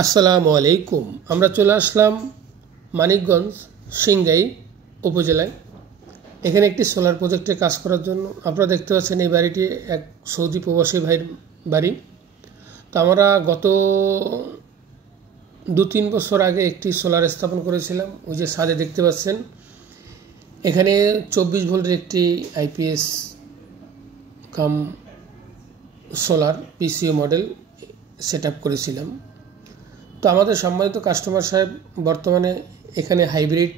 আসসালামু আলাইকুম। আমরা চলে আসলাম মানিকগঞ্জ সিংগাই উপজেলায়। এখানে একটি সোলার প্রজেক্টে কাজ করার জন্য। আপনারা দেখতে পাচ্ছেন এই বাড়িটি এক সৌদি প্রবাসী ভাইয়ের বাড়ি। তো আমরা গত 2-3 বছর আগে একটি সোলার স্থাপন করেছিলাম। ওই যে ছাদে দেখতে পাচ্ছেন, এখানে 24 ভোল্টের একটি IPS cum solar PCO model set up করেছিলাম। তো আমাদের সম্মানিত কাস্টমার সাহেব বর্তমানে এখানে হাইব্রিড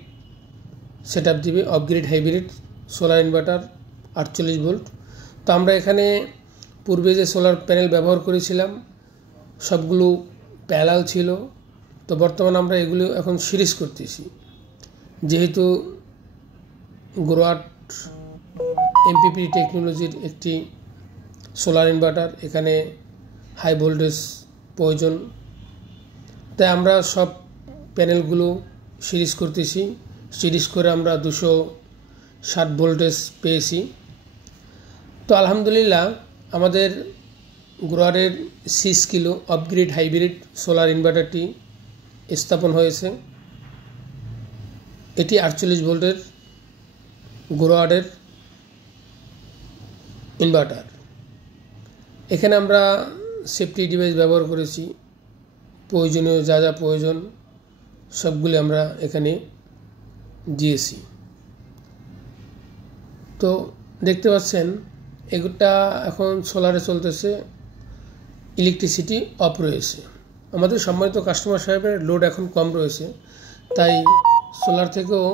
সেট আপ দিবে, off grid hybrid solar inverter 48 volt. তো আমরা এখানে পূর্বে যে সোলার প্যানেল ব্যবহার করেছিলাম সবগুলো প্যারালাল ছিল। তো বর্তমানে আমরা এগুলো এখন সিরিজ করতেছি, যেহেতু গ্রোয়াট এমপিপি টেকনোলজির একটি সোলার ইনভার্টার, এখানে হাই ভোল্টেজ প্রয়োজন। তাই আমরা সব প্যানেলগুলো সিরিজ করতেছি। সিরিজ করে আমরা 260 ভোল্টেজ পেয়েছি। তো আলহামদুলিল্লাহ আমাদের গ্রোয়ারের 6 কিলো আপগ্রেড হাইব্রিড সোলার ইনভার্টারটি স্থাপন হয়েছে। এটি 48 ভোল্টের গ্রোয়ারের ইনভার্টার। এখানে আমরা সেফটি ডিভাইস ব্যবহার করেছি, প্রয়োজনীয় যা যা প্রয়োজন সবগুলি আমরা এখানে দিয়েছি। তো দেখতে পাচ্ছেন এগুলা এখন সোলারে চলতেছে, ইলেকট্রিসিটি অফ রয়েছে। আমাদের সম্মানিত কাস্টমার সাহেবের লোড এখন কম রয়েছে, তাই সোলার থেকেও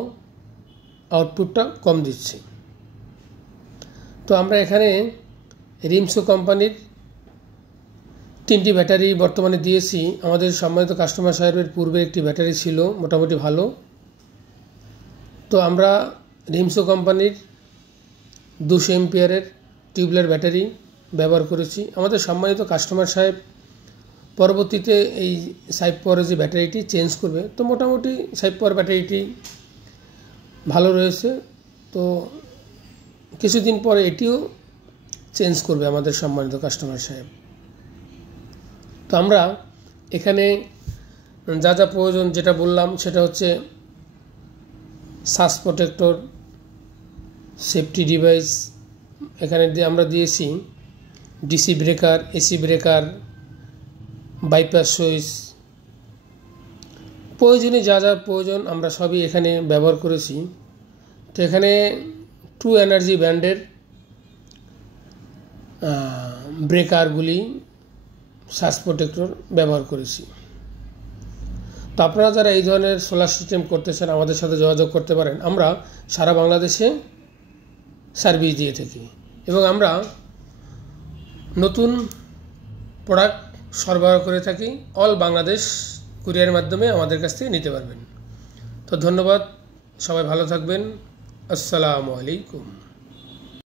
আউটপুটটা কম দিচ্ছে। তো আমরা এখানে রিমসো কোম্পানির 3টি ব্যাটারি বর্তমানে দিয়েছি। আমাদের সম্মানিত কাস্টমার সাহেবের পূর্বে একটি ব্যাটারি ছিল মোটামুটি ভালো। তো আমরা রিমসো কোম্পানির 200 এম্পিয়ারের টিউবলার ব্যাটারি ব্যবহার করেছি। আমাদের সম্মানিত কাস্টমার সাহেব পরবর্তীতে এই 5 পাওয়ারের যে ব্যাটারিটি চেঞ্জ করবে, তো মোটামুটি 5 পাওয়ার ব্যাটারিটি ভালো রয়েছে। তো কিছুদিন পরে এটিও চেঞ্জ করবে আমাদের সম্মানিত কাস্টমার সাহেব। তো আমরা এখানে যা যা প্রয়োজন যেটা বললাম সেটা হচ্ছে সাস প্রোটেক্টর, সেফটি ডিভাইস, এখানে আমরা দিয়েছি DC breaker, AC breaker, bypass switch, প্রয়োজনীয় যা যা প্রয়োজন আমরা সবই এখানে ব্যবহার করেছি। তো এখানে 2 এনার্জি ব্যান্ডের ব্রেকারগুলি, সাস প্রোটেক্টর ব্যবহার করেছি। তো আপনারা যারা এই ধরনের সোলার সিস্টেম করতেছেন আমাদের সাথে যোগাযোগ করতে পারেন। আমরা সারা বাংলাদেশে সার্ভিস দিয়ে থাকি এবং আমরা নতুন প্রোডাক্ট সরবরাহ করে থাকি। অল বাংলাদেশ কুরিয়ারের মাধ্যমে আমাদের কাছ থেকে নিতে পারবেন। তো ধন্যবাদ, সবাই ভালো থাকবেন। আসসালামু আলাইকুম।